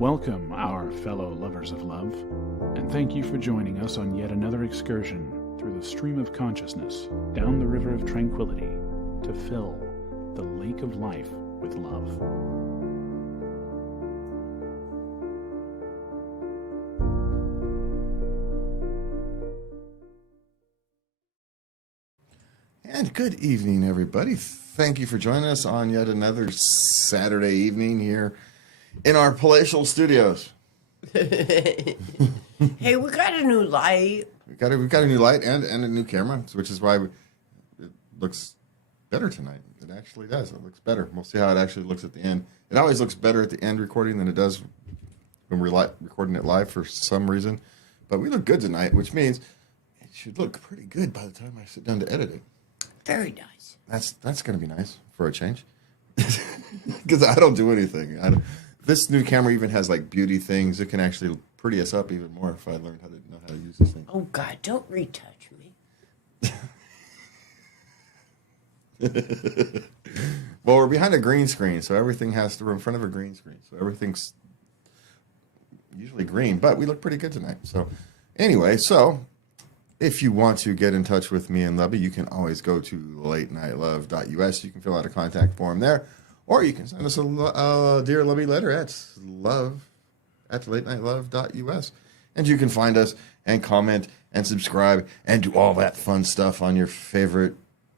Welcome, our fellow lovers of love, and thank you for joining us on yet another excursion through the stream of consciousness down the river of tranquility to fill the lake of life with love. And good evening, everybody. Thank you for joining us on yet another Saturday evening here in our palatial studios. Hey, we got a new light. We've got a new light and a new camera, which is why it looks better tonight. It actually does. It looks better. We'll see how it actually looks at the end. It always looks better at the end recording than it does when we're recording it live for some reason. But we look good tonight, which means it should look pretty good by the time I sit down to edit it. Very nice. That's going to be nice for a change. Because I don't do anything. This new camera even has like beauty things. It can actually pretty us up even more if I learned how to use this thing. Oh, God, don't retouch me. Well, we're behind a green screen, so everything has to. We're in front of a green screen, so everything's usually green, but we look pretty good tonight. So, anyway, if you want to get in touch with me and Lubby, you can always go to latenighlove.us. You can fill out a contact form there, or you can send us a Dear Lubby letter at latenighlove.us. And you can find us and comment and subscribe and do all that fun stuff on your favorite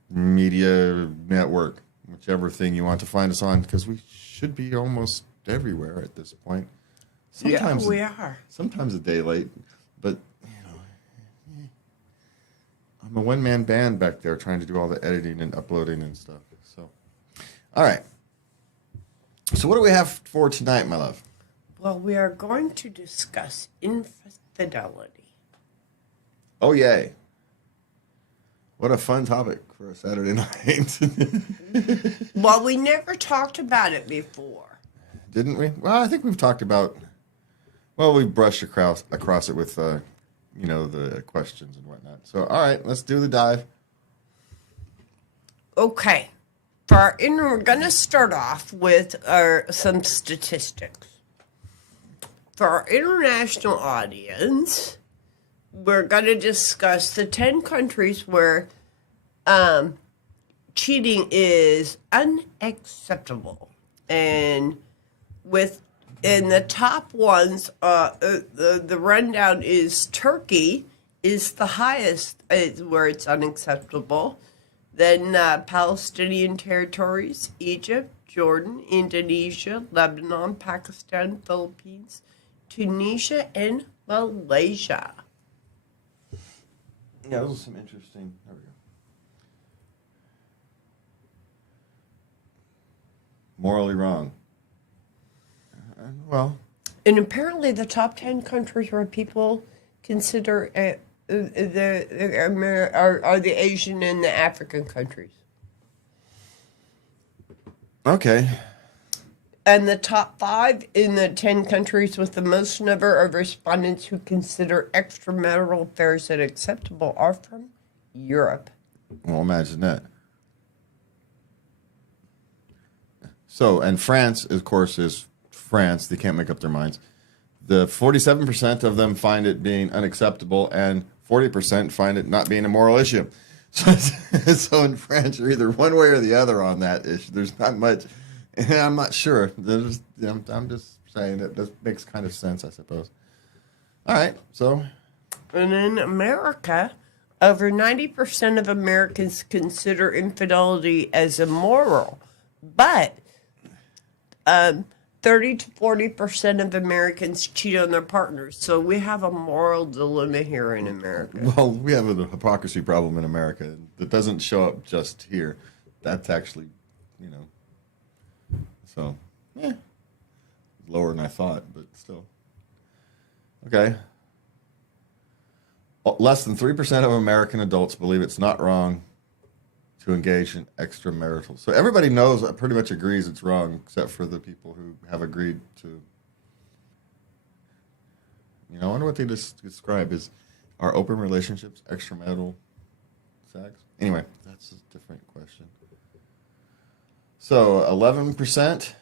media network, whichever thing you want to find us on, because we should be almost everywhere at this point. Sometimes we are. Sometimes a day late, but I'm a one-man band back there trying to do all the editing and uploading and stuff. So, all right. So what do we have for tonight, my love? Well, we are going to discuss infidelity. Oh, yay. What a fun topic for a Saturday night. Well, we never talked about it before. Didn't we? Well, I think we've talked about, we brushed across it with, the questions and whatnot. So, all right, let's do the dive. Okay. We're going to start off with some statistics. For our international audience, we're going to discuss the 10 countries where cheating is unacceptable. And in the top ones, the rundown is Turkey is the highest where it's unacceptable. Then Palestinian territories, Egypt, Jordan, Indonesia, Lebanon, Pakistan, Philippines, Tunisia, and Malaysia. Yeah, those are some interesting. There we go. Morally wrong. And apparently the top 10 countries where people consider are the Asian and the African countries. Okay. And the top 5 in the 10 countries with the most number of respondents who consider extramarital affairs unacceptable are from Europe. Well, imagine that. So, and France, of course, is France. They can't make up their minds. The 47% of them find it being unacceptable, and 40% find it not being a moral issue. So in France, you're either one way or the other on that issue. There's not much. I'm not sure. I'm just saying that makes kind of sense, I suppose. All right, so. And in America, over 90% of Americans consider infidelity as immoral, but 30 to 40% of Americans cheat on their partners. So we have a moral dilemma here in America. Well, we have a hypocrisy problem in America that doesn't show up just here. That's actually, so, lower than I thought, but still. Okay. Less than 3% of American adults believe it's not wrong to engage in extramarital. So everybody knows, pretty much agrees it's wrong, except for the people who have agreed to. I wonder what they describe as are open relationships extramarital sex. Anyway, that's a different question. So 11%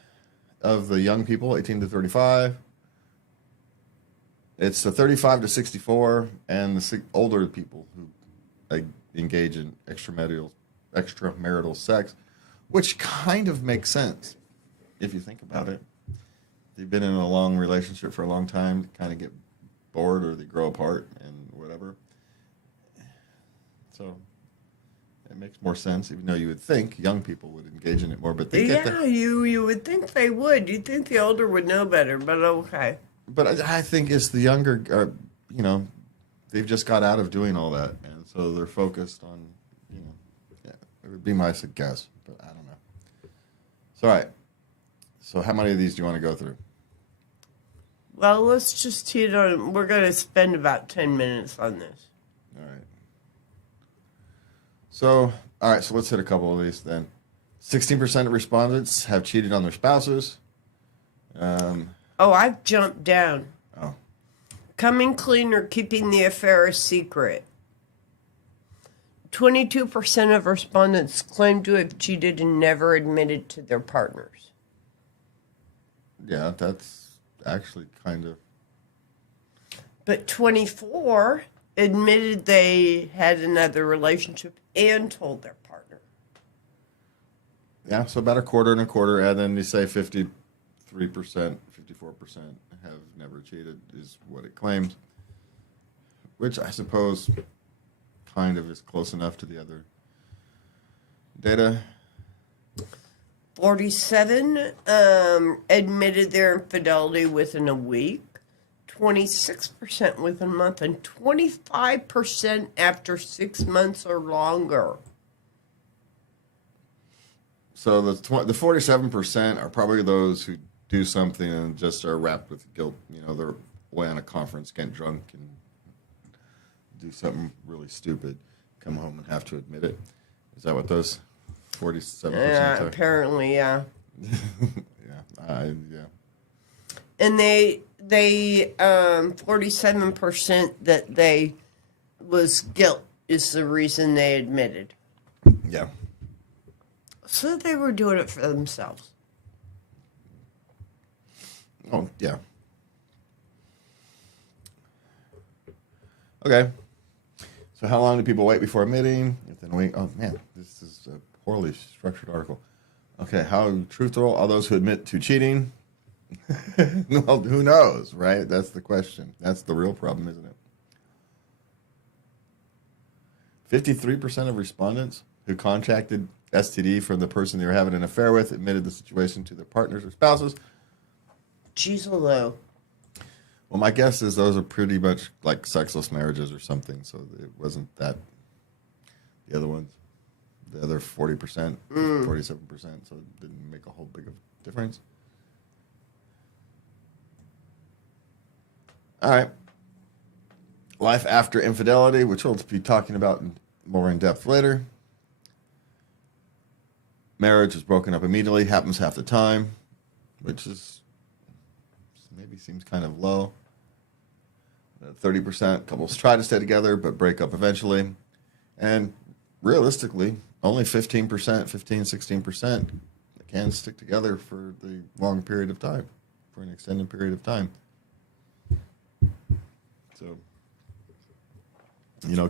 of the young people, 18 to 35, It's the 35 to 64 and the older people who engage in extramarital sex, which kind of makes sense if you think about it. They've been in a long relationship for a long time, they kind of get bored or they grow apart and whatever. So it makes more sense, even though you would think young people would engage in it more, but they get that. You would think they would. You'd think the older would know better, but okay. But I think it's the younger, they've just got out of doing all that, and so they're focused on, yeah, it would be my guess, but I don't know. So, all right. So how many of these do you want to go through? Well, let's just hit on. We're going to spend about 10 minutes on this. All right. So, all right, so let's hit a couple of these then. 16% of respondents have cheated on their spouses. I've jumped down. Oh. Coming clean or keeping the affair a secret. 22% of respondents claim to have cheated and never admitted to their partners. Yeah, that's actually kind of... But 24 admitted they had another relationship and told their partner. Yeah, so about a quarter and a quarter, and then you say 53%, 54% have never cheated is what it claims, which I suppose kind of is close enough to the other data. 47 admitted their infidelity within a week, 26% within a month, and 25% after 6 months or longer. So the 47% are probably those who do something and just are wrapped with guilt. They're away on a conference, getting drunk, and do something really stupid, come home and have to admit it. Is that what those 47% are? Apparently, yeah. Yeah. And they 47% that they was guilt is the reason they admitted. Yeah. So they were doing it for themselves. Oh, yeah. Okay. So how long do people wait before admitting? Within a week. Oh, man, this is a poorly structured article. Okay, how truthful are those who admit to cheating? Well, who knows, right? That's the question. That's the real problem, isn't it? 53% of respondents who contacted STD from the person they were having an affair with admitted the situation to their partners or spouses. Jeez, hello. Well, my guess is those are pretty much like sexless marriages or something, so it wasn't that. The other ones, the other 40%, 47%, so it didn't make a whole big of difference. All right. Life after infidelity, which we'll be talking about more in depth later. Marriage is broken up immediately, happens half the time, which is maybe seems kind of low. 30% couples try to stay together but break up eventually. And realistically, only 15%, 16% can stick together for the long period of time, for an extended period of time. So,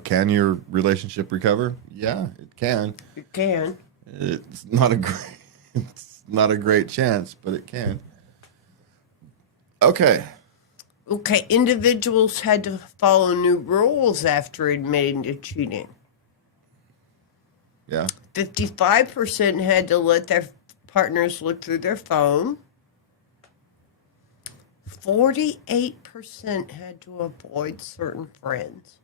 can your relationship recover? Yeah, it can. It can. It's not a great chance, but it can. Okay, individuals had to follow new rules after admitting to cheating. Yeah. 55% had to let their partners look through their phone. 48% had to avoid certain friends.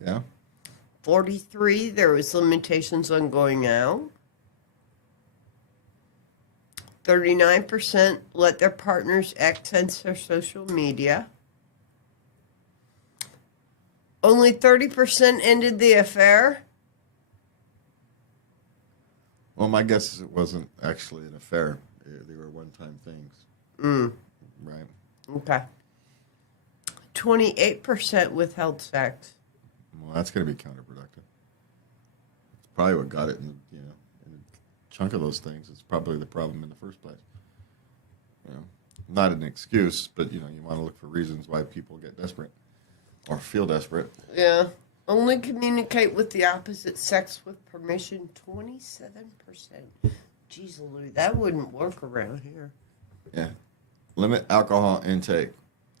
Yeah. 43, there was limitations on going out. 39% let their partners access their social media. Only 30% ended the affair. Well, my guess is it wasn't actually an affair. They were one-time things. Right. Okay. 28% withheld sex. Well, that's going to be counterproductive. It's probably what got it in a chunk of those things. It's probably the problem in the first place. not an excuse, but you want to look for reasons why people get desperate or feel desperate. Yeah. Only communicate with the opposite sex with permission, 27%. Jeez, Lou, that wouldn't work around here. Yeah. Limit alcohol intake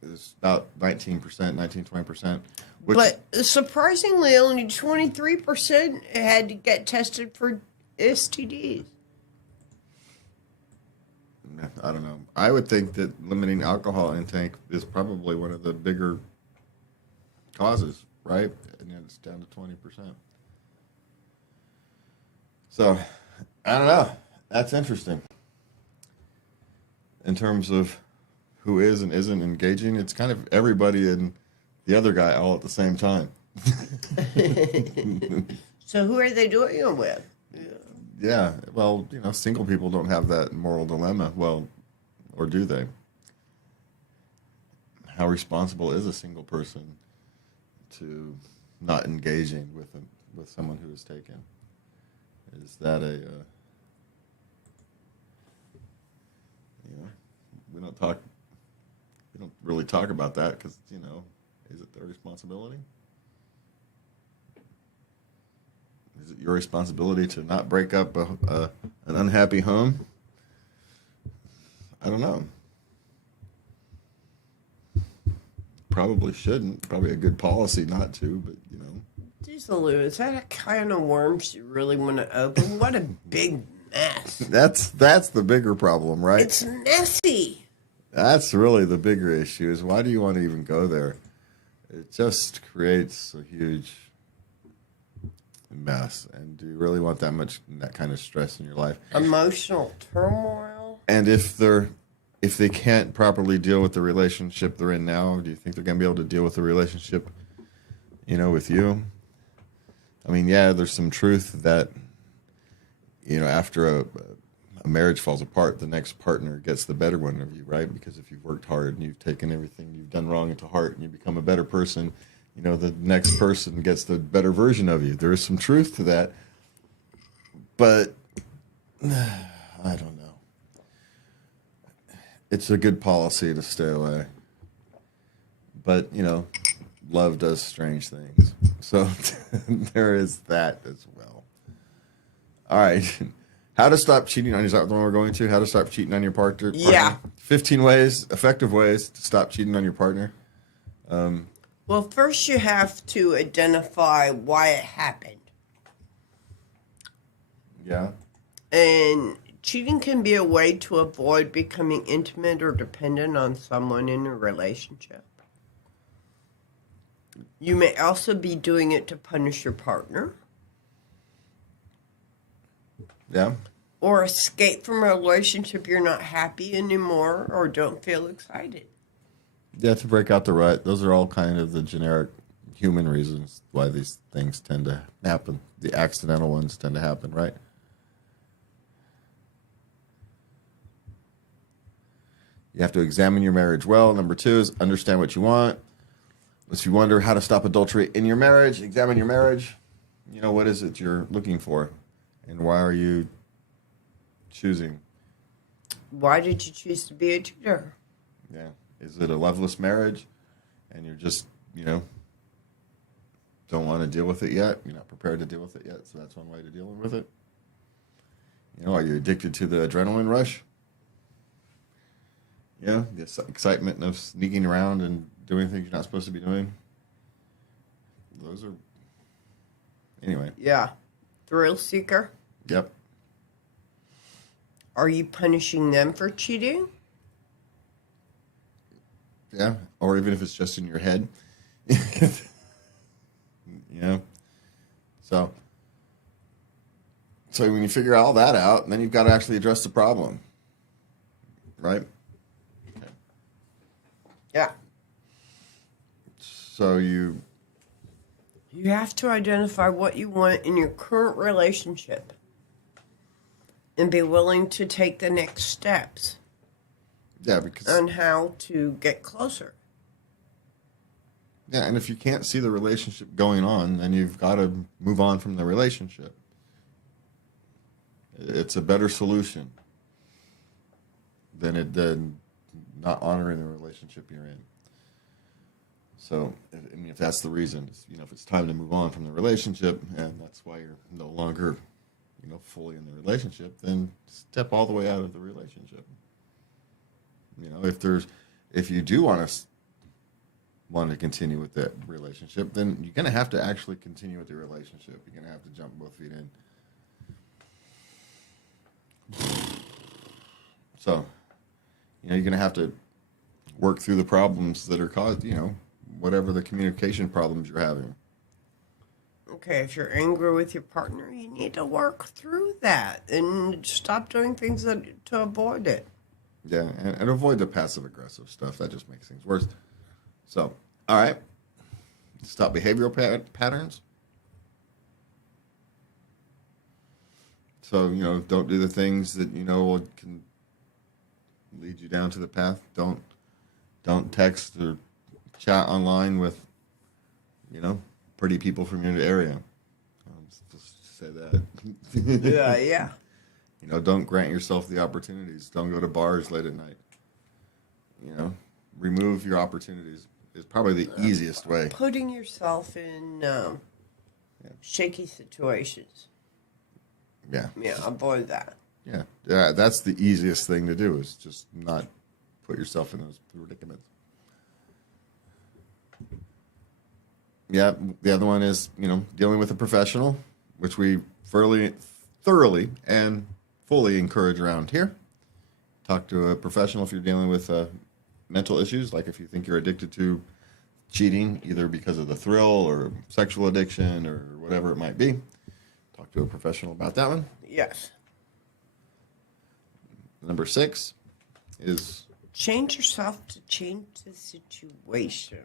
is about 19%, 20%. But surprisingly, only 23% had to get tested for STDs. I don't know. I would think that limiting alcohol intake is probably one of the bigger causes, right? And then it's down to 20%. So, I don't know. That's interesting. In terms of who is and isn't engaging, it's kind of everybody and the other guy all at the same time. So who are they doing it with? Yeah, well, single people don't have that moral dilemma. Well, or do they? How responsible is a single person to not engaging with someone who is taken? Is that we don't really talk about that because, is it their responsibility? Is it your responsibility to not break up an unhappy home? I don't know. Probably shouldn't. Probably a good policy not to, but Jeez, Lou, is that a kind of worms you really want to open? What a big mess. That's the bigger problem, right? It's messy. That's really the bigger issue is why do you want to even go there? It just creates a huge mess. And do you really want that kind of stress in your life? Emotional turmoil. And if they can't properly deal with the relationship they're in now, do you think they're going to be able to deal with the relationship, with you? I mean, yeah, there's some truth that, after a marriage falls apart, the next partner gets the better one of you, right? Because if you've worked hard and you've taken everything you've done wrong into heart and you become a better person, the next person gets the better version of you. There is some truth to that. But I don't know. It's a good policy to stay away. But, love does strange things. So there is that as well. All right. How to stop cheating on, is that the one we're going to? How to stop cheating on your partner? Yeah. 15 effective ways to stop cheating on your partner. Well, first you have to identify why it happened. Yeah. And cheating can be a way to avoid becoming intimate or dependent on someone in a relationship. You may also be doing it to punish your partner. Yeah. Or escape from a relationship you're not happy anymore or don't feel excited. Yeah, to break out the rut. Those are all kind of the generic human reasons why these things tend to happen. The accidental ones tend to happen, right? You have to examine your marriage well. Number 2 is understand what you want. If you wonder how to stop adultery in your marriage, examine your marriage. What is it you're looking for? And why are you choosing? Why did you choose to be a cheater? Yeah. Is it a loveless marriage? And you're just, don't want to deal with it yet? You're not prepared to deal with it yet? So that's one way to deal with it. Are you addicted to the adrenaline rush? Yeah, the excitement of sneaking around and doing things you're not supposed to be doing. Those are... Anyway. Yeah. Thrill seeker? Yep. Are you punishing them for cheating? Yeah, or even if it's just in your head. So when you figure all that out, then you've got to actually address the problem. Right? Okay. Yeah. So you have to identify what you want in your current relationship and be willing to take the next steps. Yeah, because on how to get closer. Yeah, and if you can't see the relationship going on, then you've got to move on from the relationship. It's a better solution than not honoring the relationship you're in. So, if that's the reason, if it's time to move on from the relationship, and that's why you're no longer, fully in the relationship, then step all the way out of the relationship. If you do want to continue with that relationship, then you're going to have to actually continue with the relationship. You're going to have to jump both feet in. So, you're going to have to work through the problems that are caused, whatever the communication problems you're having. Okay, if you're angry with your partner, you need to work through that and stop doing things to avoid it. Yeah, and avoid the passive-aggressive stuff. That just makes things worse. So, all right. Stop behavioral patterns. So, don't do the things that, can lead you down to the path. Don't text or chat online with, pretty people from your area. Just say that. Yeah. Don't grant yourself the opportunities. Don't go to bars late at night. Remove your opportunities is probably the easiest way. Putting yourself in shaky situations. Yeah. Yeah, avoid that. Yeah, that's the easiest thing to do is just not put yourself in those predicaments. Yeah, the other one is, dealing with a professional, which we thoroughly and fully encourage around here. Talk to a professional if you're dealing with mental issues, like if you think you're addicted to cheating, either because of the thrill or sexual addiction or whatever it might be. Talk to a professional about that one. Yes. Number 6 is... change yourself to change the situation.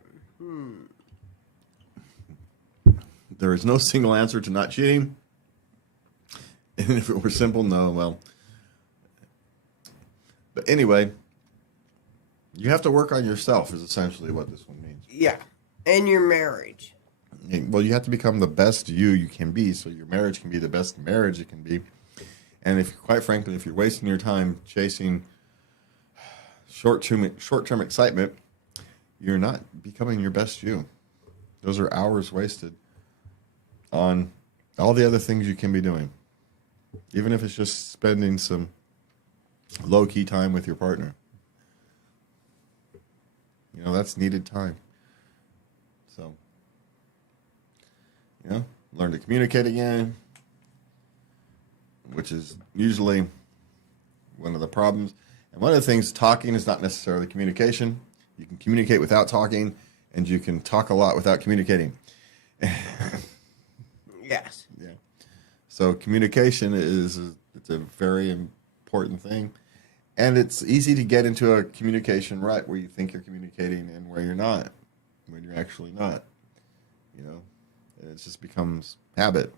There is no single answer to not cheating. And if it were simple, no, well. But anyway, you have to work on yourself is essentially what this one means. Yeah. And your marriage. Well, you have to become the best you can be so your marriage can be the best marriage it can be. And quite frankly, if you're wasting your time chasing short-term excitement, you're not becoming your best you. Those are hours wasted on all the other things you can be doing. Even if it's just spending some low-key time with your partner. That's needed time. So, learn to communicate again, which is usually one of the problems. And one of the things, talking is not necessarily communication. You can communicate without talking, and you can talk a lot without communicating. Yes. Yeah. So communication it's a very important thing. And it's easy to get into a communication rut where you think you're communicating and where you're not, when you're actually not. It just becomes habit.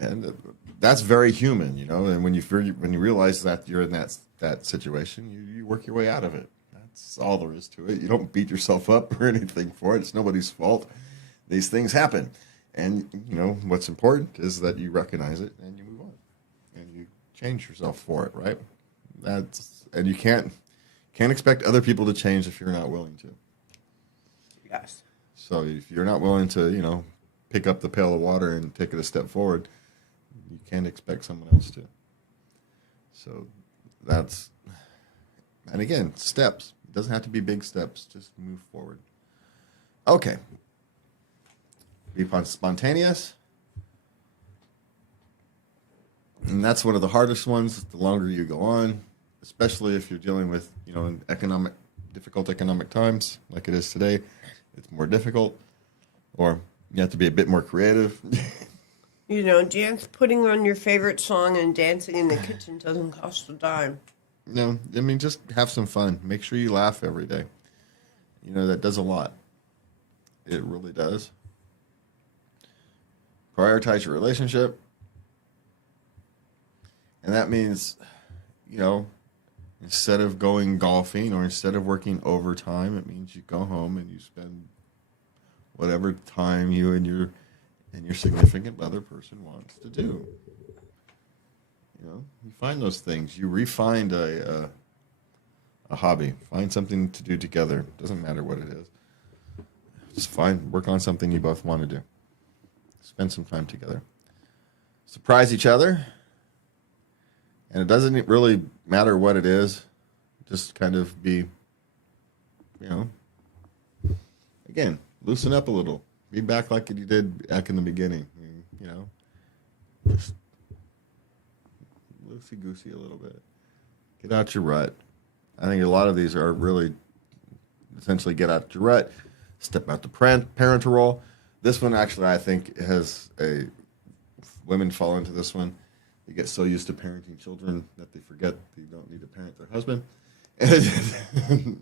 And that's very human, and when you realize that you're in that situation, you work your way out of it. That's all there is to it. You don't beat yourself up or anything for it. It's nobody's fault. These things happen. And, what's important is that you recognize it and you move on. And you change yourself for it, right? And you can't expect other people to change if you're not willing to. Yes. So if you're not willing to, pick up the pail of water and take it a step forward, you can't expect someone else to. So and again, steps. It doesn't have to be big steps. Just move forward. Okay. Be spontaneous. And that's one of the hardest ones the longer you go on, especially if you're dealing with, difficult economic times like it is today. It's more difficult, or you have to be a bit more creative. Putting on your favorite song and dancing in the kitchen doesn't cost a dime. No, just have some fun. Make sure you laugh every day. That does a lot. It really does. Prioritize your relationship. And that means, instead of going golfing or instead of working overtime, it means you go home and you spend whatever time you and your significant other person wants to do. You find those things. You re-find a a hobby. Find something to do together. Doesn't matter what it is. Just work on something you both want to do. Spend some time together. Surprise each other. And it doesn't really matter what it is. Just kind of be, again, loosen up a little. Be back like you did back in the beginning. Just loosey-goosey a little bit. Get out your rut. I think a lot of these are really essentially get out your rut, step out the parental role. This one actually, I think, women fall into this one. They get so used to parenting children that they forget they don't need to parent their husband. And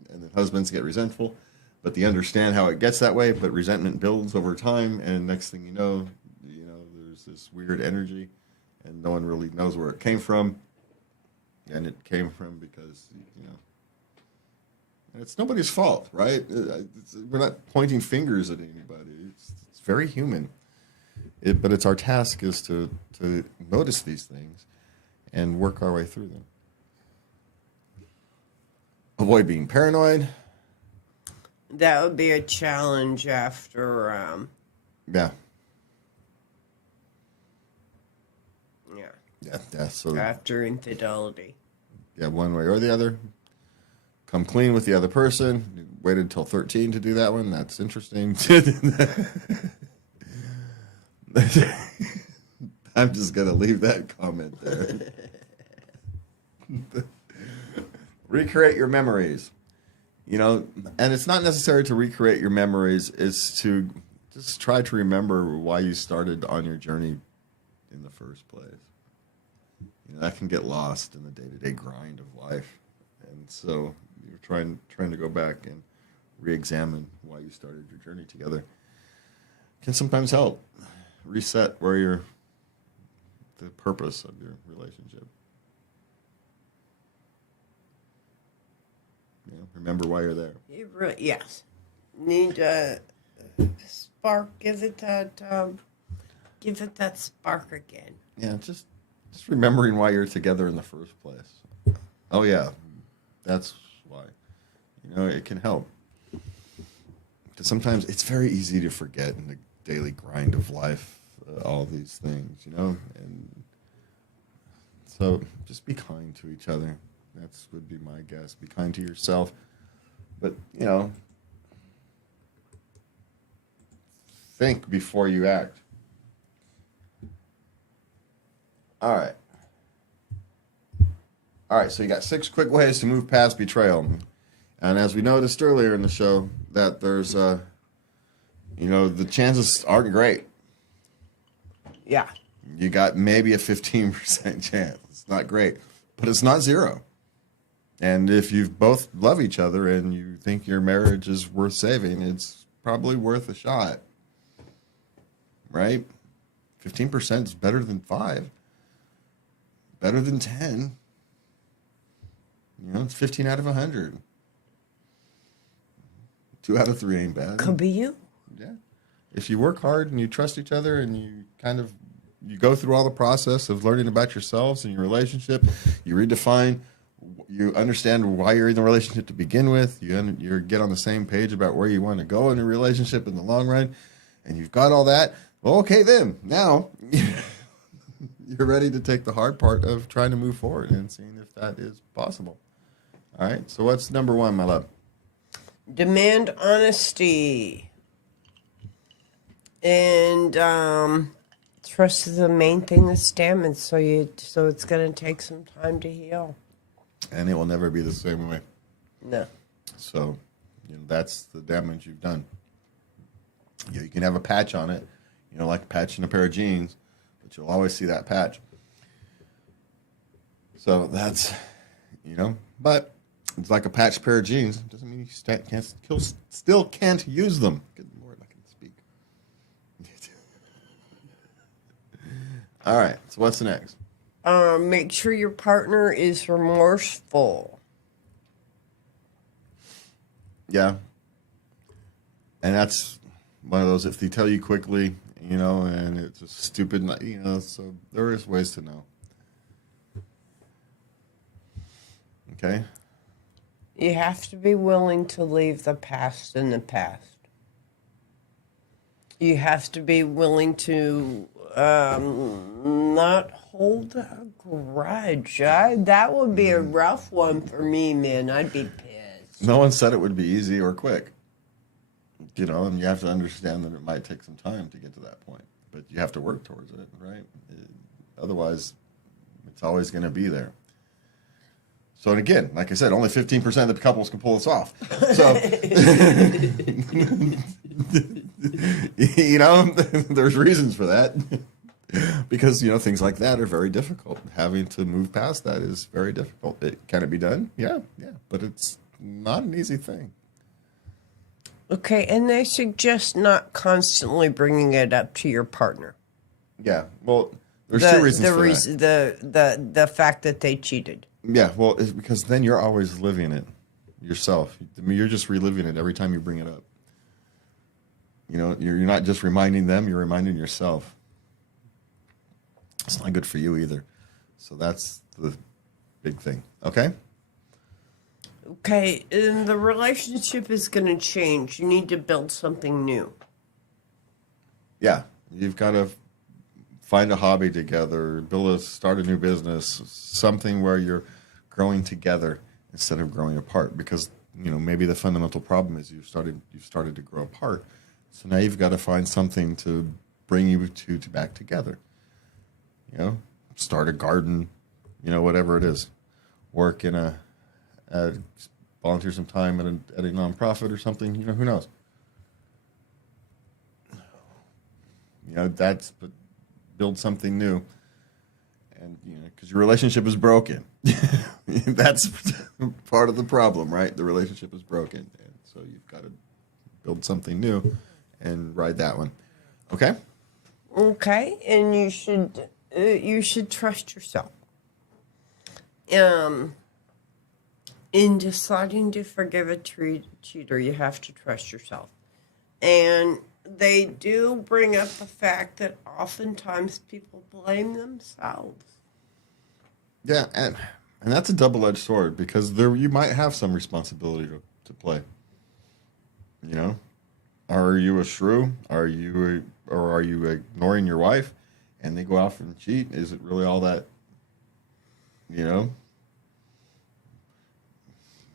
then husbands get resentful, but they understand how it gets that way, but resentment builds over time, and next thing you know, there's this weird energy, and no one really knows where it came from. And it came from because, and it's nobody's fault, right? We're not pointing fingers at anybody. It's very human. But it's our task is to notice these things and work our way through them. Avoid being paranoid. That would be a challenge after. Yeah. Yeah. Yeah. So after infidelity. Yeah, one way or the other. Come clean with the other person. You waited until 13 to do that one. That's interesting. I'm just going to leave that comment there. Recreate your memories. And it's not necessary to recreate your memories. It's to just try to remember why you started on your journey in the first place. That can get lost in the day-to-day grind of life. And so you're trying to go back and re-examine why you started your journey together. Can sometimes help reset the purpose of your relationship. Remember why you're there. Yes. Need a spark. Give it that spark again. Yeah, just remembering why you're together in the first place. Oh yeah, that's why. It can help. Because sometimes it's very easy to forget in the daily grind of life all these things, and so just be kind to each other. That's would be my guess. Be kind to yourself, but think before you act. All right, so you got 6 quick ways to move past betrayal. And as we noticed earlier in the show, that there's, the chances aren't great. Yeah. You got maybe a 15% chance. It's not great, but it's not zero. And if you both love each other and you think your marriage is worth saving, it's probably worth a shot. Right? 15% is better than 5. Better than 10. It's 15 out of 100. 2 out of 3 ain't bad. Could be you. Yeah. If you work hard and you trust each other and you you go through all the process of learning about yourselves and your relationship, you redefine, you understand why you're in the relationship to begin with, you get on the same page about where you want to go in a relationship in the long run, and you've got all that, well, okay then. Now, you're ready to take the hard part of trying to move forward and seeing if that is possible. All right, so what's number 1, my love? Demand honesty. And trust is the main thing that's damaged, so it's going to take some time to heal. And it will never be the same way. No. So, that's the damage you've done. You can have a patch on it, like patching a pair of jeans, but you'll always see that patch. So that's, but it's like a patched pair of jeans. It doesn't mean you still can't use them. Good Lord, I can speak. All right, so what's the next? Make sure your partner is remorseful. Yeah. And that's one of those, if they tell you quickly, and it's a stupid, so there is ways to know. Okay? You have to be willing to leave the past in the past. You have to be willing to not hold a grudge. That would be a rough one for me, man. I'd be pissed. No one said it would be easy or quick. You know, and you have to understand that it might take some time to get to that point. But you have to work towards it, right? Otherwise, it's always going to be there. So, and again, like I said, only 15% of the couples can pull this off. So, you know, there's reasons for that. Because, you know, things like that are very difficult. Having to move past that is very difficult. Can it be done? Yeah. But it's not an easy thing. Okay, and they suggest not constantly bringing it up to your partner. Yeah, well, there's two reasons for that. The fact that they cheated. Yeah, well, it's because then you're always living it yourself. I mean, you're just reliving it every time you bring it up. You know, you're not just reminding them, you're reminding yourself. It's not good for you either. So that's the big thing. Okay? Okay, and the relationship is going to change. You need to build something new. Yeah, you've got to find a hobby together, start a new business, something where you're growing together instead of growing apart. Because, you know, maybe the fundamental problem is you've started to grow apart. So now you've got to find something to bring you two back together. You know, start a garden, you know, whatever it is. Work in volunteer some time at a nonprofit or something. You know, who knows? You know, build something new. And, you know, because your relationship is broken. That's part of the problem, right? The relationship is broken. And so you've got to build something new and ride that one. Okay? Okay, and you should trust yourself. In deciding to forgive a cheater, you have to trust yourself. And they do bring up the fact that oftentimes people blame themselves. Yeah, and that's a double-edged sword because you might have some responsibility to play. You know? Are you a shrew? Are you ignoring your wife and they go off and cheat? Is it really all that, you know?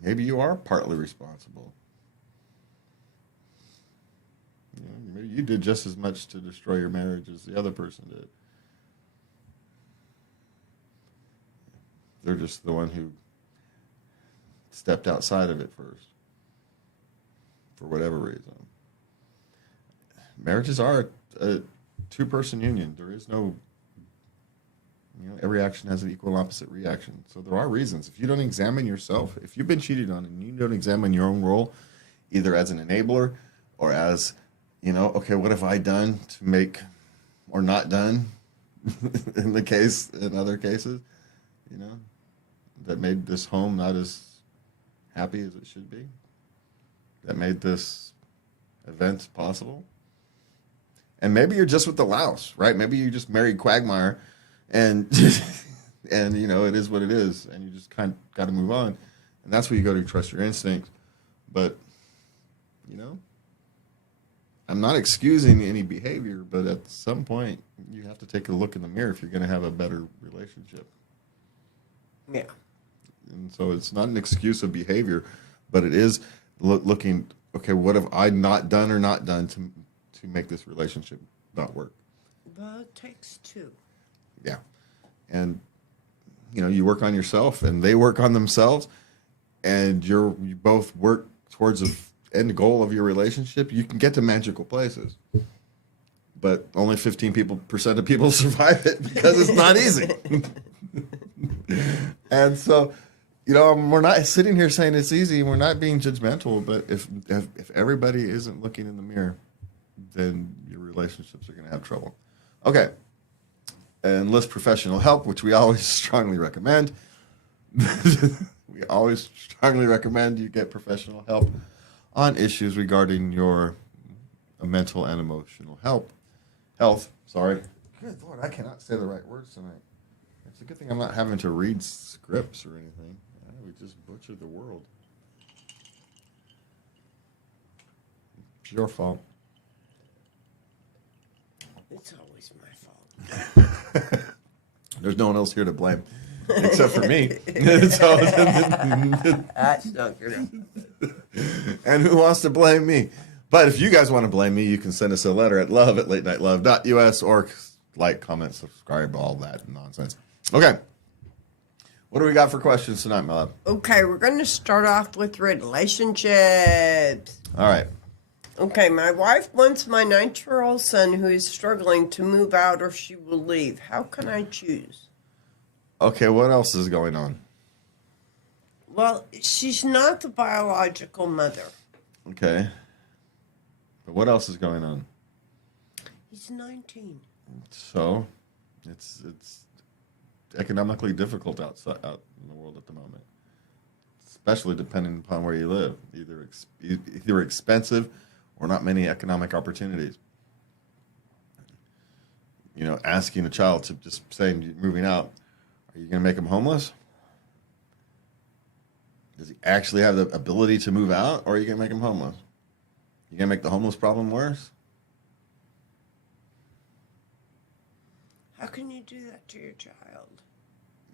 Maybe you are partly responsible. You know, maybe you did just as much to destroy your marriage as the other person did. They're just the one who stepped outside of it first, for whatever reason. Marriages are a two-person union. There is no, you know, every action has an equal and opposite reaction. So there are reasons. If you don't examine yourself, if you've been cheated on and you don't examine your own role, either as an enabler or as, you know, okay, what have I done to make or not done in other cases, you know, that made this home not as happy as it should be, that made this event possible. And maybe you're just with the louse, right? Maybe you just married Quagmire and and you know, it is what it is, and you just kind of got to move on. And that's where you go to trust your instincts. But, you know, I'm not excusing any behavior, but at some point you have to take a look in the mirror if you're going to have a better relationship. Yeah. And so it's not an excuse of behavior, but it is looking, okay, what have I not done to make this relationship not work? Well, it takes two. Yeah. And, you know, you work on yourself and they work on themselves and you both work towards the end goal of your relationship, you can get to magical places. But only 15% of people survive it because it's not easy. And so, you know, we're not sitting here saying it's easy. We're not being judgmental. But if everybody isn't looking in the mirror, then your relationships are going to have trouble. Okay. Enlist professional help, which we always strongly recommend. We always strongly recommend you get professional help on issues regarding your mental and emotional health. Sorry. Good Lord, I cannot say the right words tonight. It's a good thing I'm not having to read scripts or anything. We just butchered the world. It's your fault. It's always my fault. There's no one else here to blame except for me. So, That's not good. and who wants to blame me? But if you guys want to blame me, you can send us a letter at love@latenightLove.us or like, comment, subscribe, all that nonsense. Okay. What do we got for questions tonight, my love? Okay, we're going to start off with relationships. All right. Okay, my wife wants my 9-year-old son who is struggling to move out or she will leave. How can I choose? Okay, what else is going on? Well, she's not the biological mother. Okay. But what else is going on? He's 19. So, it's economically difficult out in the world at the moment, especially depending upon where you live. Either expensive or not many economic opportunities. You know, asking a child to just saying you're moving out, are you going to make him homeless? Does he actually have the ability to move out, or are you going to make him homeless? You going to make the homeless problem worse? How can you do that to your child?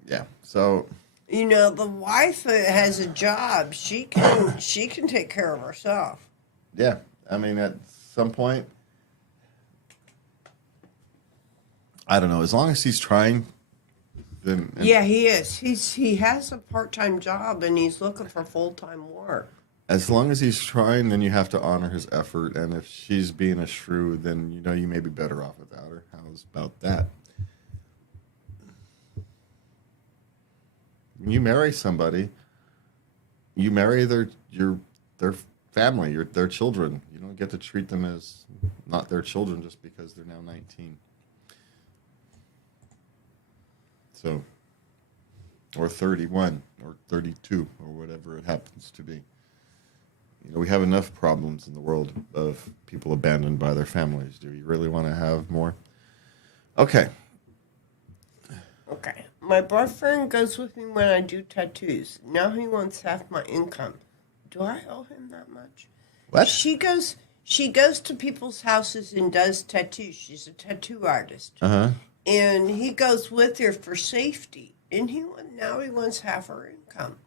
Yeah. So, You know, the wife has a job. She can take care of herself. yeah. I mean, at some point, I don't know. As long as he's trying, then Yeah, he is. He has a part-time job and he's looking for full-time work. as long as he's trying, then you have to honor his effort. And if she's being a shrew, then you may be better off without her. How's about that? When you marry somebody, you marry their family, their children. You don't get to treat them as not their children just because they're now 19. So, or 31, or 32, or whatever it happens to be. You know, we have enough problems in the world of people abandoned by their families. Do you really want to have more? Okay. Okay. My boyfriend goes with me when I do tattoos. Now he wants half my income. Do I owe him that much? What? She goes to people's houses and does tattoos. She's a tattoo artist. Uh-huh. And he goes with her for safety. And now he wants half her income.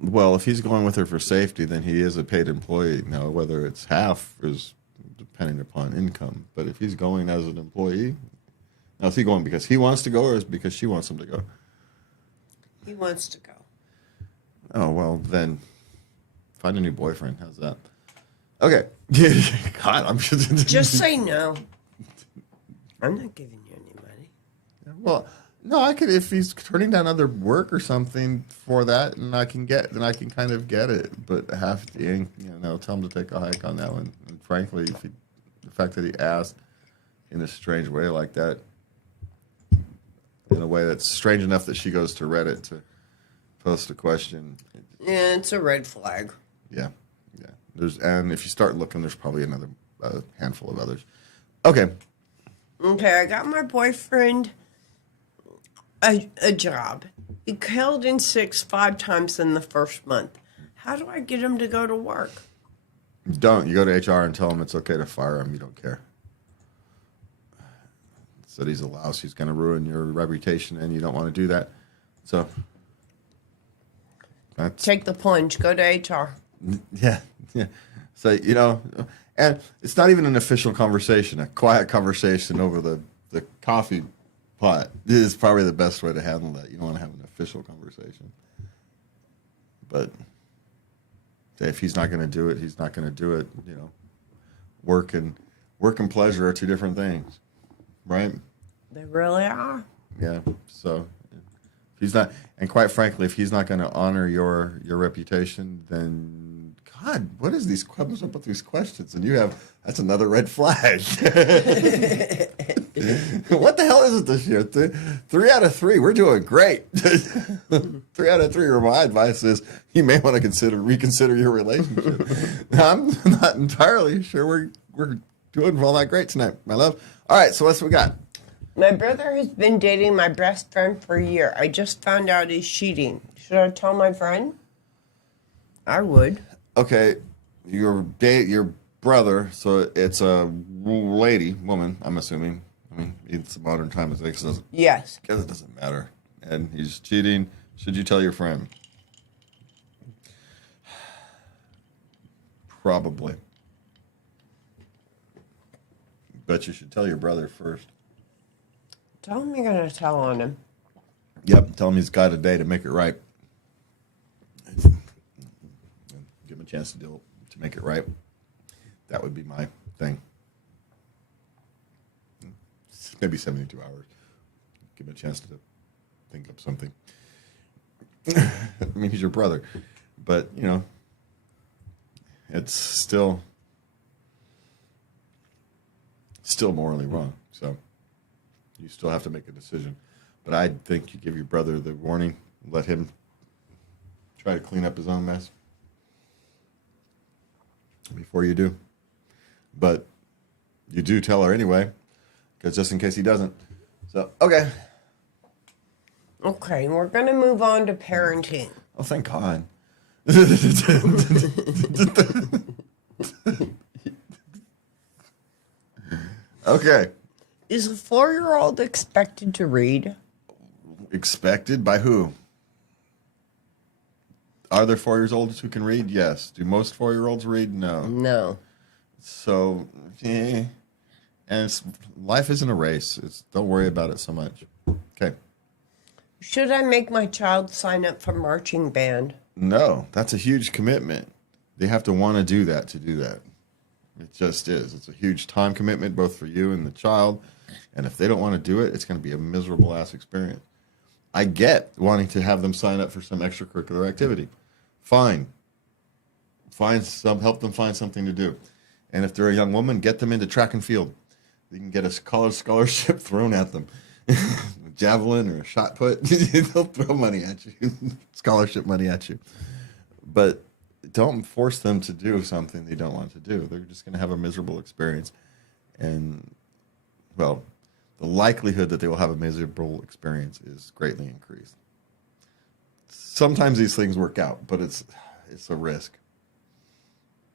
Well, if he's going with her for safety, then he is a paid employee. Now, whether it's half is depending upon income. But if he's going as an employee, now is he going because he wants to go or is it because she wants him to go? He wants to go. Oh, well, then find a new boyfriend. How's that? Okay. God, I'm Just say no. I'm not giving you any money. Well, no, I could if he's turning down other work or something for that, and I can kind of get it. But half the tell him to take a hike on that one. And frankly, the fact that he asked in a strange way like that, in a way that's strange enough that she goes to Reddit to post a question. Yeah, it's a red flag. Yeah. And if you start looking, there's probably another handful of others. Okay. Okay, I got my boyfriend a job. He called in sick 5 times in the first month. How do I get him to go to work? Don't. You go to HR and tell him it's okay to fire him. You don't care. Said he's a louse. He's going to ruin your reputation, and you don't want to do that. So, Take the plunge. Go to HR. Yeah. So, and it's not even an official conversation. A quiet conversation over the coffee pot is probably the best way to handle that. You don't want to have an official conversation. But if he's not going to do it, he's not going to do it. Work and pleasure are two different things, right? They really are. Yeah. So if he's not, and quite frankly, if he's not going to honor your reputation, then God, what is these comes up with these questions? And that's another red flag. What the hell is it this year? 3 out of 3. We're doing great. 3 out of 3. Or my advice is you may want to reconsider your relationship. I'm not entirely sure we're doing all that great tonight, my love. All right, so what's we got? My brother has been dating my best friend for a year. I just found out he's cheating. Should I tell my friend? I would. Okay, your brother, so it's a woman, I'm assuming. I mean, it's a modern time, I guess Yes. it doesn't matter. And he's cheating. Should you tell your friend? Probably. But you should tell your brother first. Tell him you're going to tell on him. Yep, tell him he's got a day to make it right. Give him a chance to make it right. That would be my thing. Maybe 72 hours. Give him a chance to think up something. I mean, he's your brother. But, you know, it's still morally wrong. So you still have to make a decision. But I think you give your brother the warning, let him try to clean up his own mess before you do. But you do tell her anyway, because just in case he doesn't. So, okay. Okay, we're going to move on to parenting. Oh, thank God. Okay. Is a 4-year-old expected to read? Expected by who? Are there 4-year-olds who can read? Yes. Do most 4-year-olds read? No. No. So, and life isn't a race. Don't worry about it so much. Okay. Should I make my child sign up for marching band? No, that's a huge commitment. They have to want to do that to do that. It just is. It's a huge time commitment, both for you and the child. And if they don't want to do it, it's going to be a miserable ass experience. I get wanting to have them sign up for some extracurricular activity. Fine. Help them find something to do. And if they're a young woman, get them into track and field. You can get a college scholarship thrown at them. A javelin or a shot put. They'll throw money at you. Scholarship money at you. But don't force them to do something they don't want to do. They're just going to have a miserable experience. And, well, the likelihood that they will have a miserable experience is greatly increased. Sometimes these things work out, but it's a risk.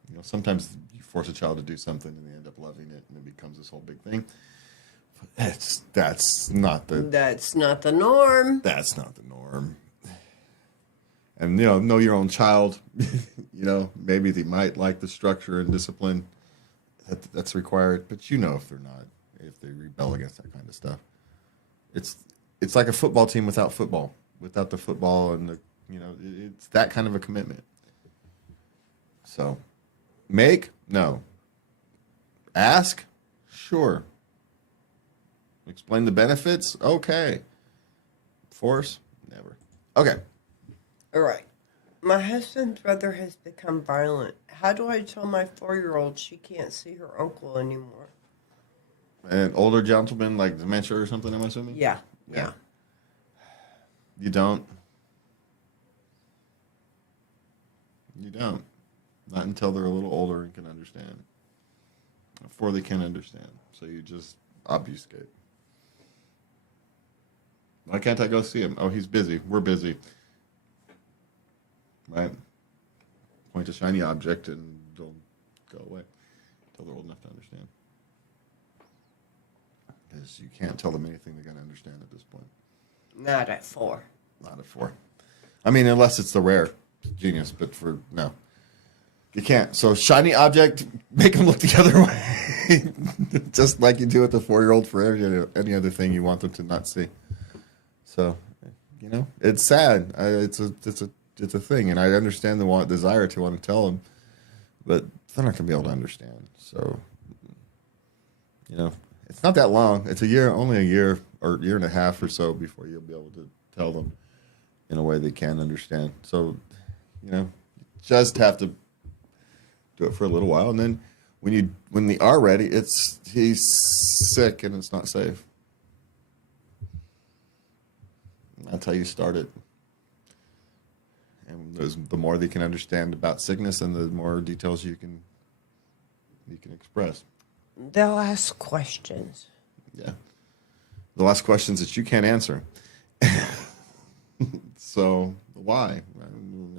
You know, sometimes you force a child to do something and they end up loving it and it becomes this whole big thing. That's not the norm. That's not the norm. And, you know your own child. You know, maybe they might like the structure and discipline that's required, but you know if they're not, if they rebel against that kind of stuff. It's like a football team without football. Without the football and it's that kind of a commitment. So, no. Ask? Sure. Explain the benefits? Okay. Force? Never. Okay. All right. My husband's brother has become violent. How do I tell my 4-year-old she can't see her uncle anymore? An older gentleman, like dementia or something, I'm assuming? Yeah. You don't. You don't. Not until they're a little older and can understand. Before they can understand. So you just obfuscate. Why can't I go see him? Oh, he's busy. We're busy. Right? Point a shiny object and they'll go away until they're old enough to understand. Because you can't tell them anything they're going to understand at this point. Not at 4. Not at 4. I mean, unless it's the rare genius, but no. You can't. So shiny object, make them look the other way. Just like you do with the 4-year-old for any other thing you want them to not see. So, it's sad. It's a thing, and I understand the desire to want to tell them, but they're not going to be able to understand. So, it's not that long. It's only a year or year and a half or so before you'll be able to tell them in a way they can understand. So, just have to do it for a little while, and then when they are ready, he's sick and it's not safe. That's how you start it. And the more they can understand about sickness, and the more details you can express. They'll ask questions. Yeah. They'll ask questions that you can't answer. So why?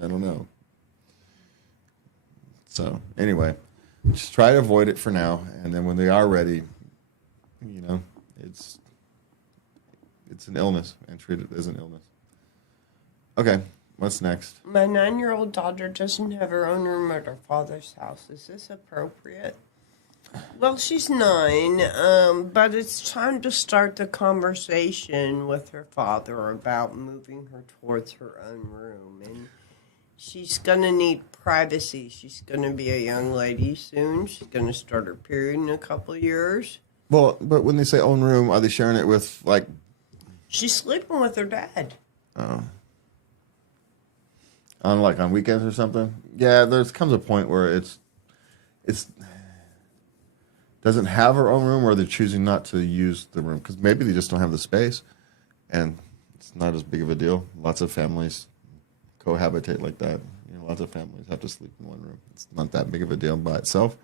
I don't know. So anyway, just try to avoid it for now, and then when they are ready, you know, it's an illness, and treat it as an illness. Okay, what's next? My 9-year-old daughter doesn't have her own room at her father's house. Is this appropriate? Well, she's 9, but it's time to start the conversation with her father about moving her towards her own room. And she's going to need privacy. She's going to be a young lady soon. She's going to start her period in a couple of years. Well, but when they say own room, are they sharing it with, like... She's sleeping with her dad. Oh. On weekends or something? Yeah, comes a point where it's doesn't have her own room, or they're choosing not to use the room because maybe they just don't have the space, and it's not as big of a deal. Lots of families cohabitate like that. You know, lots of families have to sleep in one room. It's not that big of a deal by itself.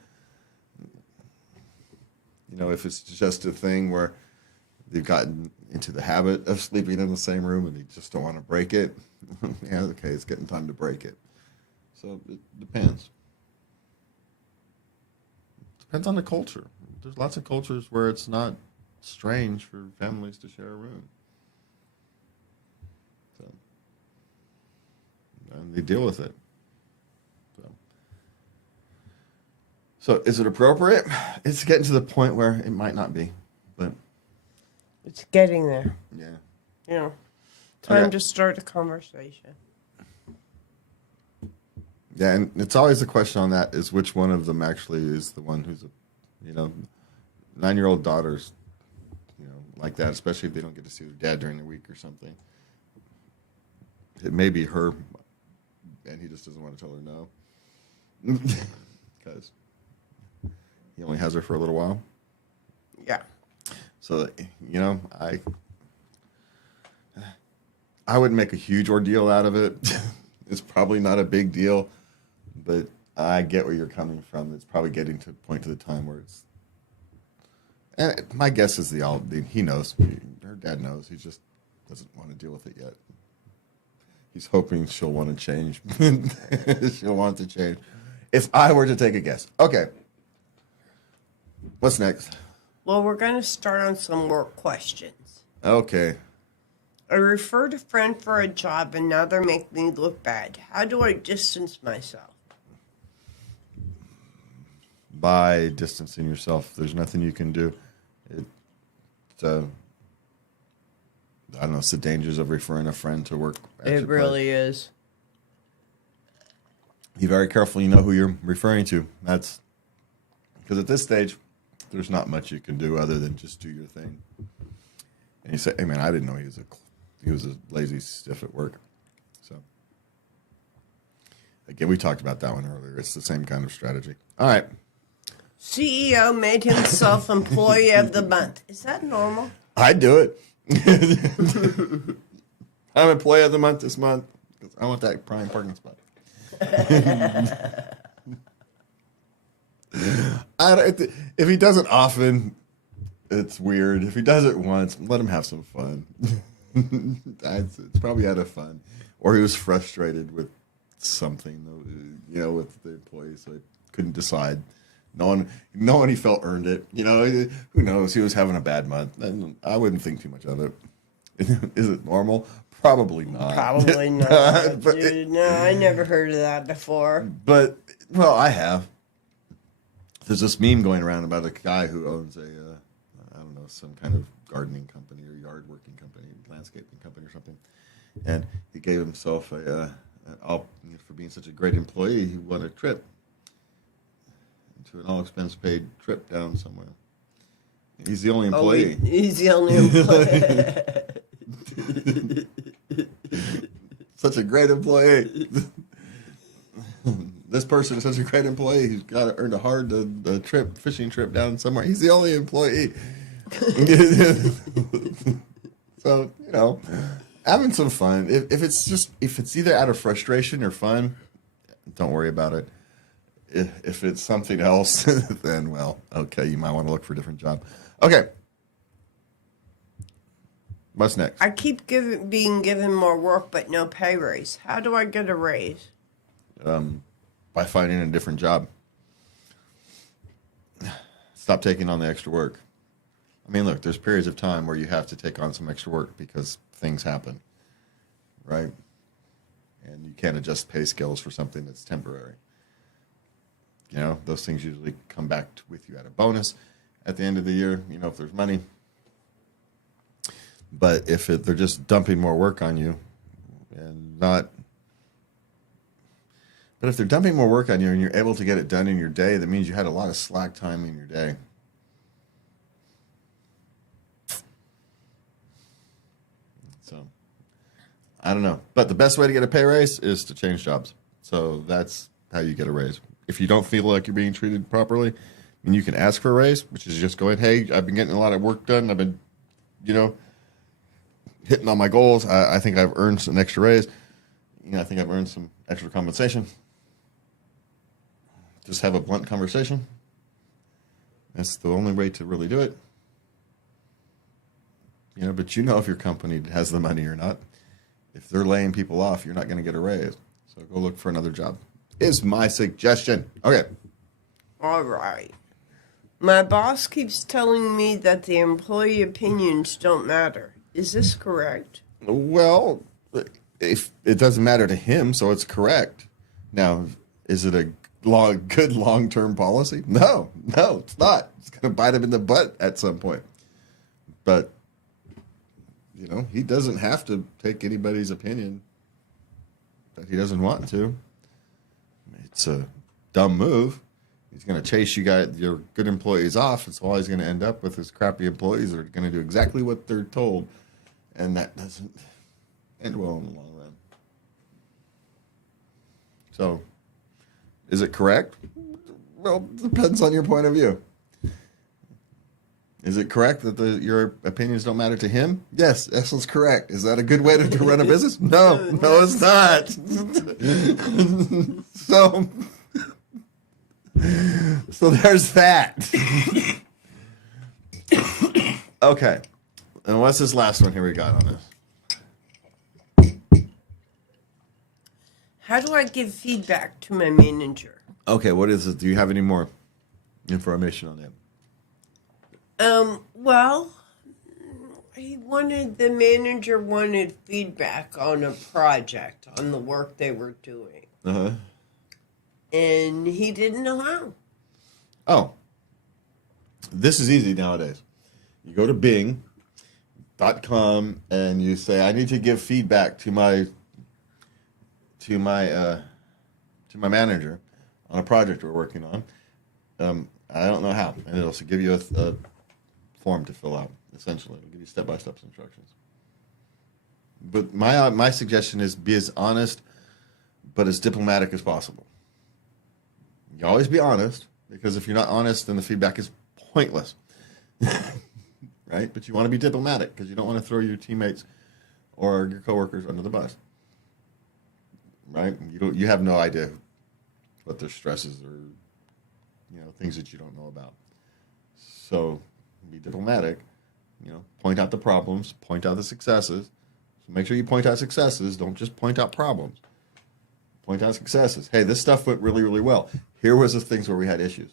You know, if it's just a thing where they've gotten into the habit of sleeping in the same room and they just don't want to break it, yeah, okay, it's getting time to break it. So it depends. Depends on the culture. There's lots of cultures where it's not strange for families to share a room. And they deal with it. So is it appropriate? It's getting to the point where it might not be, but It's getting there. yeah. You know, time Okay. to start a conversation. Yeah, and it's always the question on that is which one of them actually is the one who's 9-year-old daughters, like that, especially if they don't get to see their dad during the week or something. It may be her, and he just doesn't want to tell her no. Because he only has her for a little while. Yeah. So, I wouldn't make a huge ordeal out of it. It's probably not a big deal, but I get where you're coming from. It's probably getting to the point of the time where it's... And my guess is he knows. Her dad knows. He just doesn't want to deal with it yet. He's hoping she'll want to change. She'll want to change. If I were to take a guess. Okay. What's next? Well, we're going to start on some work questions. Okay. I referred a friend for a job and now they're making me look bad. How do I distance myself? By distancing yourself. There's nothing you can do. I don't know, it's the dangers of referring a friend to work. It really is. Be very careful you know who you're referring to. That's because at this stage, there's not much you can do other than just do your thing. And you say, hey man, I didn't know he was a lazy stiff at work. So again, we talked about that one earlier. It's the same kind of strategy. All right. CEO made himself Employee of the Month. Is that normal? I'd do it. I'm Employee of the Month this month because I want that prime parking spot. If he does it often, it's weird. If he does it once, let him have some fun. It's probably out of fun. Or he was frustrated with something, with the employees, so he couldn't decide. No one he felt earned it. Who knows? He was having a bad month. I wouldn't think too much of it. Is it normal? Probably not. Probably not. Dude, no, I never heard of that before. But, well, I have. There's this meme going around about a guy who owns some kind of gardening company or yard working company, landscaping company or something. And he gave himself for being such a great employee, he won a trip to an all-expense paid trip down somewhere. He's the only employee. He's the only employee. Such a great employee. This person is such a great employee. He's earned a fishing trip down somewhere. He's the only employee. So, having some fun. If it's either out of frustration or fun, don't worry about it. If it's something else, then, well, okay, you might want to look for a different job. Okay. What's next? I keep being given more work, but no pay raise. How do I get a raise? By finding a different job. stop taking on the extra work. I mean, look, there's periods of time where you have to take on some extra work because things happen, right? And you can't adjust pay scales for something that's temporary. You know, those things usually come back with you at a bonus at the end of the year, you know, if there's money. But if they're just dumping more work on you and not... But if they're dumping more work on you and you're able to get it done in your day, that means you had a lot of slack time in your day. So, I don't know. But the best way to get a pay raise is to change jobs. So that's how you get a raise. If you don't feel like you're being treated properly, and you can ask for a raise, which is just going, hey, I've been getting a lot of work done. I've been, you know, hitting all my goals. I think I've earned an extra raise. You know, I think I've earned some extra compensation. Just have a blunt conversation. That's the only way to really do it. You know, but you know if your company has the money or not. If they're laying people off, you're not going to get a raise. So go look for another job. Is my suggestion. Okay. All right. My boss keeps telling me that the employee opinions don't matter. Is this correct? Well, if it doesn't matter to him, so it's correct. Now, is it a good long-term policy? No, it's not. It's going to bite him in the butt at some point. But, you know, he doesn't have to take anybody's opinion that he doesn't want to. It's a dumb move. He's going to chase your good employees off. It's all he's going to end up with is crappy employees that are going to do exactly what they're told. And that doesn't end well in the long run. So, is it correct? Well, depends on your point of view. Is it correct that your opinions don't matter to him? Yes, that's correct. Is that a good way to run a business? No, it's not. So there's that. Okay. And what's this last one here we got on this? How do I give feedback to my manager? Okay, what is it? Do you have any more information on that? Well, the manager wanted feedback on a project, on the work they were doing. Uh-huh. And he didn't know how. Oh. This is easy nowadays. You go to Bing.com and you say, I need to give feedback to my manager on a project we're working on. I don't know how. And it'll also give you a form to fill out, essentially. It'll give you step-by-step instructions. But my suggestion is be as honest but as diplomatic as possible. You always be honest, because if you're not honest, then the feedback is pointless. Right? But you want to be diplomatic because you don't want to throw your teammates or your coworkers under the bus. Right? You have no idea what their stresses or things that you don't know about. So be diplomatic, point out the problems, point out the successes. So make sure you point out successes, don't just point out problems. Point out successes. Hey, this stuff went really, really well. Here was the things where we had issues.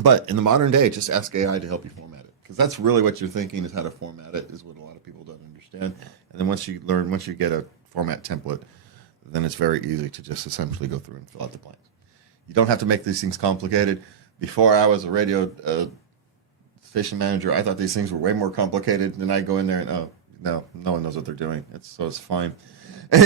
But in the modern day, just ask AI to help you format it. Because that's really what you're thinking is how to format it, is what a lot of people don't understand. And then once you get a format template, then it's very easy to just essentially go through and fill out the blanks. You don't have to make these things complicated. Before I was a radio station manager, I thought these things were way more complicated. Then I go in there and, no one knows what they're doing. It's fine. And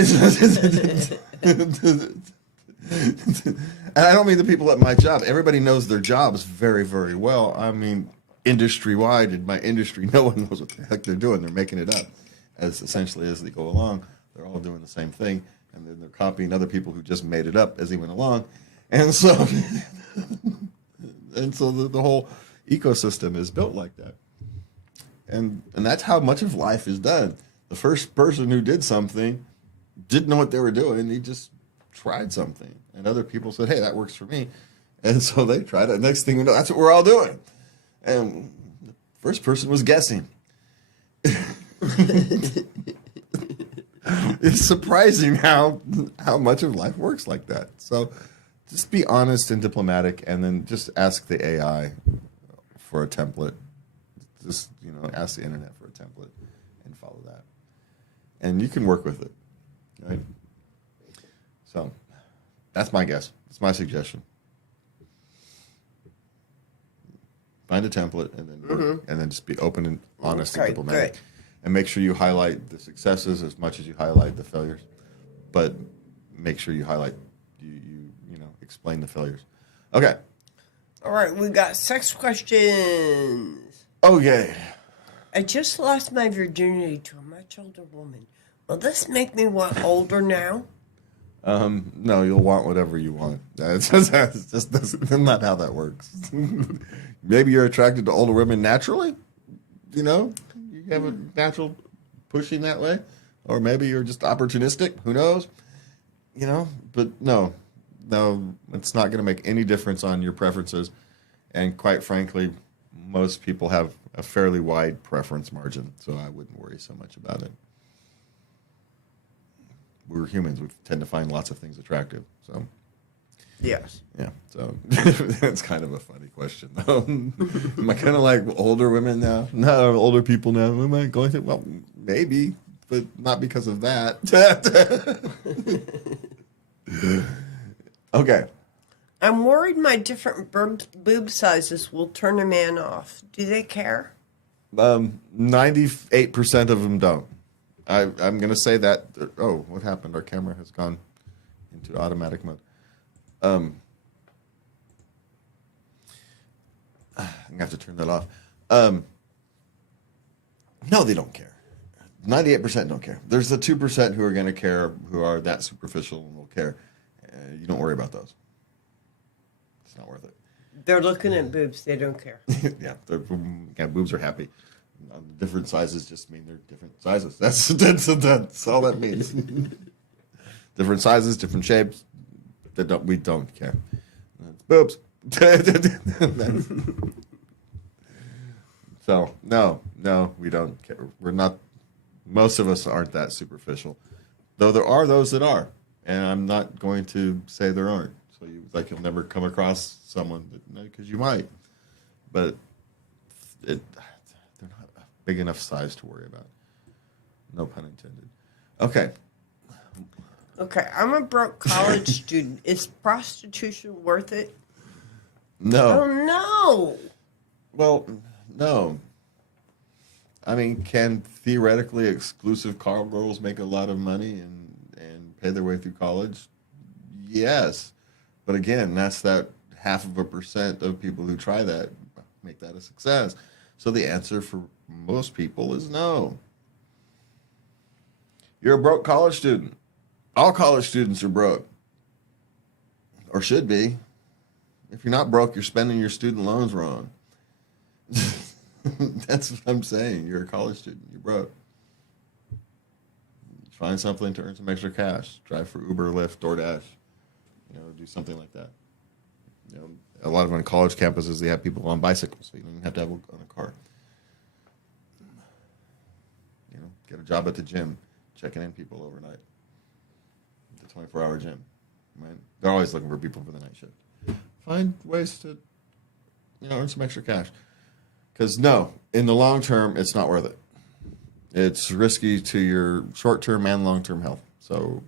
I don't mean the people at my job. Everybody knows their jobs very, very well. I mean, industry-wide, in my industry, no one knows what the heck they're doing. They're making it up as essentially as they go along. They're all doing the same thing, and then they're copying other people who just made it up as they went along. And so, the whole ecosystem is built like that. And that's how much of life is done. The first person who did something didn't know what they were doing. He just tried something. And other people said, hey, that works for me. And so they tried it. Next thing we know, that's what we're all doing. And the first person was guessing. It's surprising how much of life works like that. So just be honest and diplomatic, and then just ask the AI for a template. Just, ask the internet for a template and follow that. And you can work with it. Right? So that's my guess. That's my suggestion. Find a template and then work, and then just be open and honest and diplomatic. Good. And make sure you highlight the successes as much as you highlight the failures. But make sure you highlight, explain the failures. Okay. All right, we got sex questions. Okay. I just lost my virginity to a much older woman. Will this make me want older now? No, you'll want whatever you want. That's that's not how that works. Maybe you're attracted to older women naturally. You have a natural pushing that way. Or maybe you're just opportunistic. Who knows? But no, it's not going to make any difference on your preferences. And quite frankly, most people have a fairly wide preference margin, so I wouldn't worry so much about it. We're humans. We tend to find lots of things attractive. So, yes. Yeah. So that's kind of a funny question, though. Am I kind of like older women now? No, older people now. Am I going to? Well, maybe, but not because of that. Okay. I'm worried my different boob sizes will turn a man off. Do they care? 98% of them don't. I'm going to say that. Oh, what happened? Our camera has gone into automatic mode. I'm going to have to turn that off. No, they don't care. 98% don't care. There's the 2% who are going to care, who are that superficial and will care. You don't worry about those. It's not worth it. They're looking at boobs. They don't care. Yeah, boobs are happy. Different sizes just mean they're different sizes. That's all that means. Different sizes, different shapes. We don't care. Boobs. So no, we don't care. We're not. Most of us aren't that superficial, though there are those that are, and I'm not going to say there aren't. So you'll never come across someone because you might, but they're not a big enough size to worry about. No pun intended. Okay, I'm a broke college student. Is prostitution worth it? No. Oh no. Well, no. I mean, can theoretically exclusive call girls make a lot of money and pay their way through college? Yes. But again, that's that 0.5% of people who try that make that a success. So the answer for most people is no. You're a broke college student. All college students are broke. Or should be. If you're not broke, you're spending your student loans wrong. That's what I'm saying. You're a college student. You're broke. Find something to earn some extra cash. Drive for Uber, Lyft, DoorDash. Do something like that. A lot of on college campuses, they have people on bicycles, so you don't even have to have on a car. Get a job at the gym, checking in people overnight. The 24-hour gym. Right? They're always looking for people for the night shift. Find ways to, earn some extra cash. Because no, in the long term, it's not worth it. It's risky to your short-term and long-term health. So,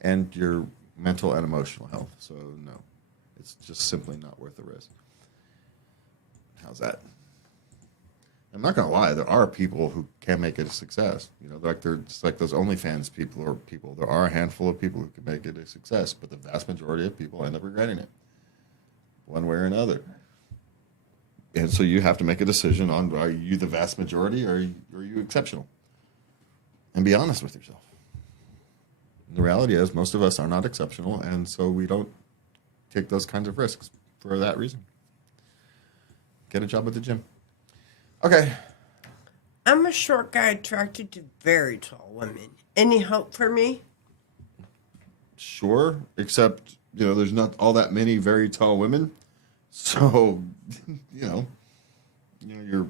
and your mental and emotional health. So no, it's just simply not worth the risk. How's that? I'm not gonna lie. There are people who can make it a success. They're just like those OnlyFans people. There are a handful of people who can make it a success, but the vast majority of people end up regretting it, one way or another. And so you have to make a decision on, are you the vast majority or are you exceptional? And be honest with yourself. And the reality is most of us are not exceptional, and so we don't take those kinds of risks for that reason. Get a job at the gym. Okay. I'm a short guy attracted to very tall women. Any hope for me? Sure, except, there's not all that many very tall women. So, your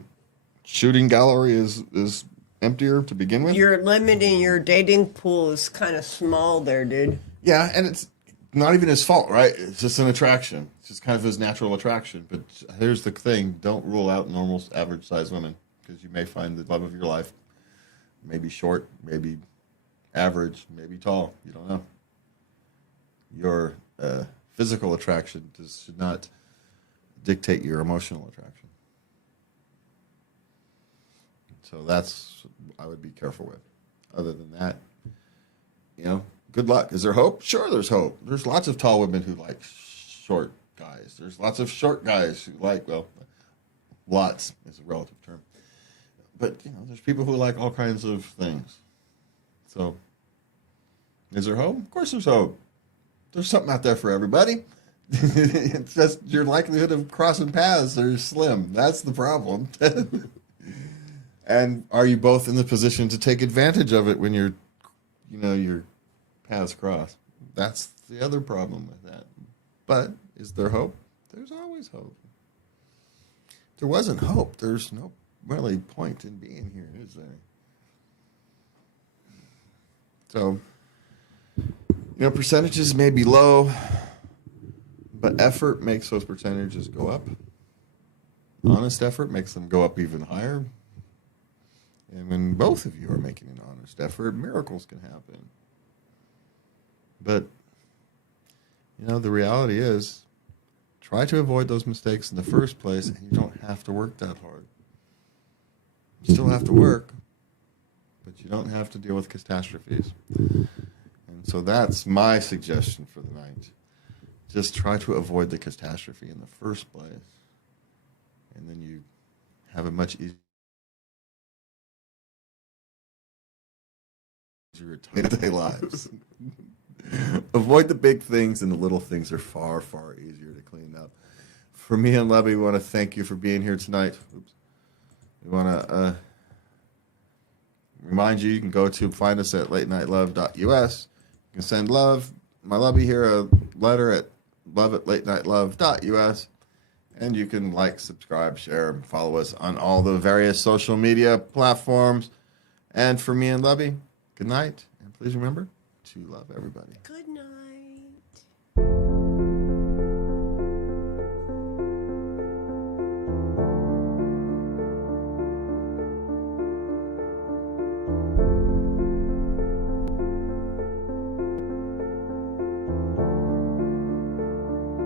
shooting gallery is emptier to begin with. You're limiting your dating pool is kind of small there, dude. Yeah, and it's not even his fault, right? It's just an attraction. It's just kind of his natural attraction. But here's the thing: don't rule out normal, average-sized women, because you may find the love of your life. Maybe short, maybe average, maybe tall. You don't know. Your physical attraction should not dictate your emotional attraction. So that's I would be careful with. Other than that, good luck. Is there hope? Sure, there's hope. There's lots of tall women who like short guys. There's lots of short guys who like, lots is a relative term. But, there's people who like all kinds of things. So, is there hope? Of course there's hope. There's something out there for everybody. It's just your likelihood of crossing paths are slim. That's the problem. And are you both in the position to take advantage of it when your paths cross? That's the other problem with that. But is there hope? There's always hope. If there wasn't hope, there's no really point in being here, is there? So, percentages may be low, but effort makes those percentages go up. Honest effort makes them go up even higher. And when both of you are making an honest effort, miracles can happen. But, the reality is, try to avoid those mistakes in the first place, and you don't have to work that hard. You still have to work, but you don't have to deal with catastrophes. And so that's my suggestion for the night. Just try to avoid the catastrophe in the first place, and then you have a much easier day-to-day lives. Avoid the big things, and the little things are far, far easier to clean up. For me and Levy, we want to thank you for being here tonight. We want to remind you can go to find us at latenightLove.us. You can send my Levy here, a letter at love@latenightLove.us. And you can like, subscribe, share, and follow us on all the various social media platforms. And for me and Levy, good night. And please remember to love everybody. Good night.